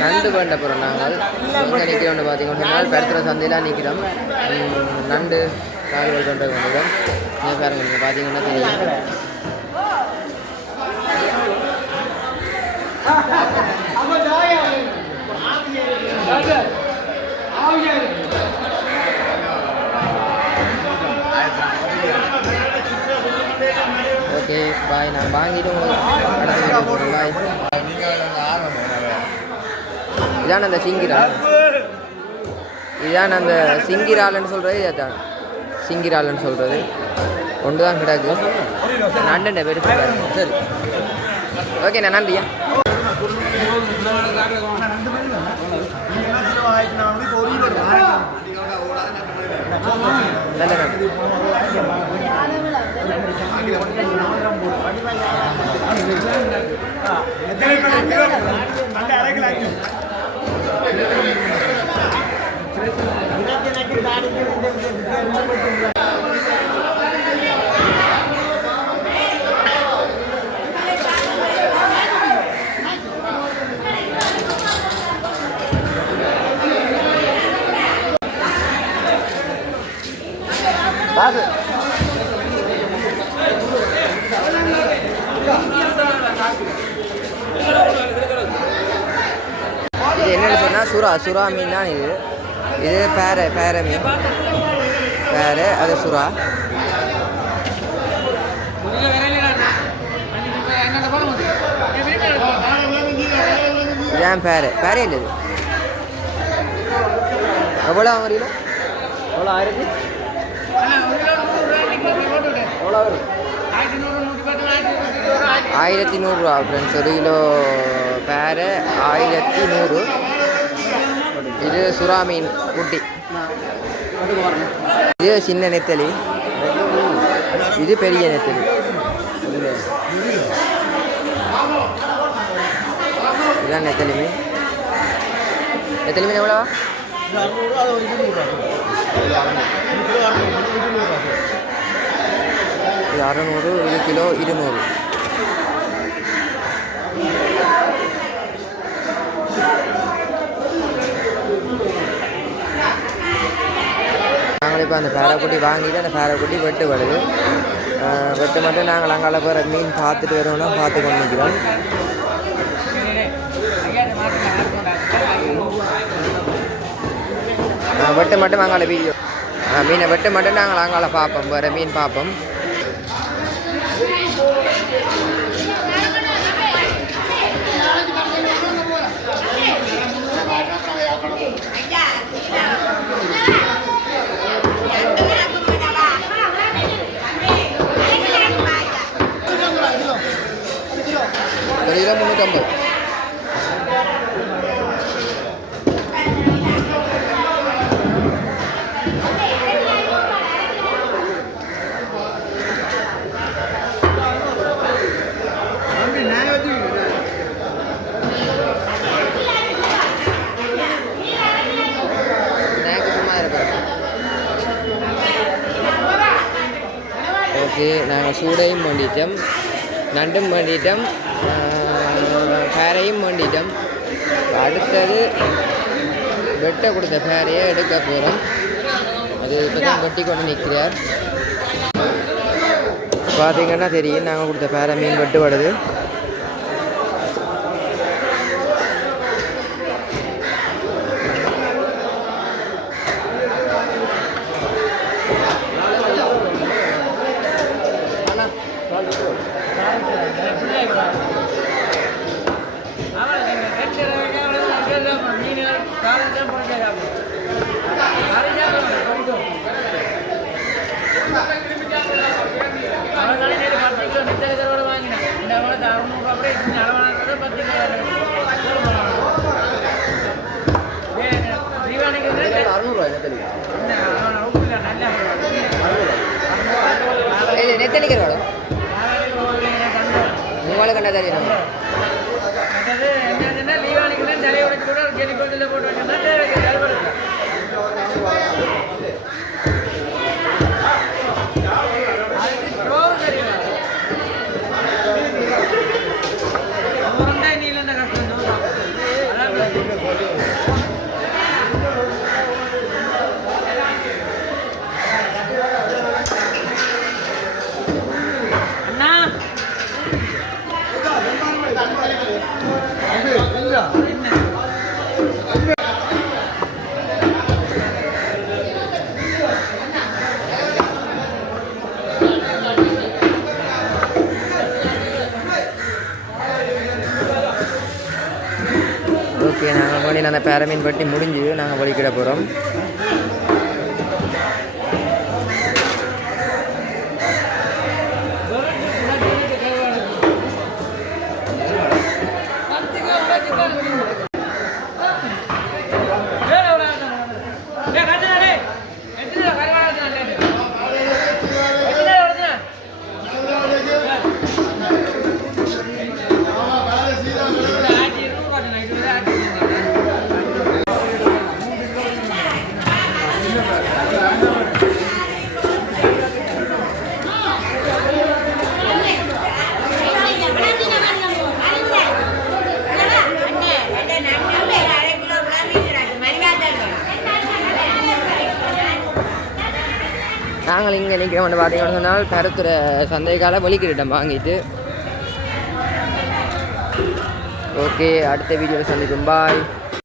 நண்டு வேண்ட போகிறோம். நாங்கள் இங்கே நிற்கிறோம்னு பார்த்தீங்கன்னா பெருத்துற சந்தையெல்லாம் நிற்கிறோம். நண்டு கால்வல் கொண்டு வந்துடும். நீங்கள் பாருங்க, நீங்கள் பார்த்தீங்கன்னா தெரியும். ஓகே பாய், நான் வாங்கிட்டு உங்களுக்கு பாய். இதான் அந்த சிங்கிரால், இதான் அந்த சிங்கிரால்னு சொல்கிறது. இதான் சிங்கிரால்னு சொல்கிறது. ஒன்று தான் கிடக்கு. நண்டு பேர் சரி. ஓகே நான் நன்றியா. நல்ல நன்றி. இது என்னென்னு சொன்னால் சுறா மீன் தான். இது பேரை மீன், பேரை அது சுறா. இதான் பேரே இல்லை. இது எவ்வளோ வரையில? எவ்வளோ 1000? எவ்வளோ வரும்? 1100 ரூபா ஃப்ரெண்ட்ஸ். 1 கிலோ பேரை 1100. இது சுறா மீன் குட்டி. இது சின்ன நெத்தலி, இது பெரிய நெத்தலி. இதுதான் நெத்தலி மீன். நெத்தலி மீன் எவ்வளோவா? 600. இது கிலோ 200. நாங்கள் இப்போ அந்த பேரக்குட்டி வாங்கிட்டு அந்த பேரக்குட்டி வெட்டு வருது. வெட்டு மட்டும் நாங்கள் அங்கால போகிற மீன் பார்த்துட்டு வருவோம்னா பார்த்து கொண்டு நிற்கிறோம். வெட்டு மட்டும் அங்கால வீடியோ மீனை வெட்டு மட்டும் நாங்கள் அங்கால பார்ப்போம், வேறு மீன் பார்ப்போம். ஒரு கிலோ 350. ஓகே, நாங்கள் சூடையும் வேண்டிட்டோம், நண்டும் வேண்டிட்டோம், பேரையும் வேண்டிட்டோம். அடுத்தது வெட்ட கொடுத்த பேரையை எடுக்க போகிறோம். அது இப்போ தான் வெட்டி கொண்டு நிற்கிறார். பார்த்தீங்கன்னா தெரியும், நாங்கள் கொடுத்த பேரை மீன் வெட்டுப்படுது. நெத்தலிக்கிற மூவாள் கண்டா தெரியும். ஓகே, நாங்கள் மணி அந்த பேரமீன் பட்டி முடிஞ்சு நாங்கள் வலிக்கிட போகிறோம். நாங்கள் இங்கே நிற்கிறோம் பார்த்தீங்கன்னு சொன்னால் கருத்துறை சந்தைக்கால வலிக்கிட்டோம் வாங்கிட்டு. ஓகே, அடுத்த வீடியோவில் சந்திக்கும். பாய்.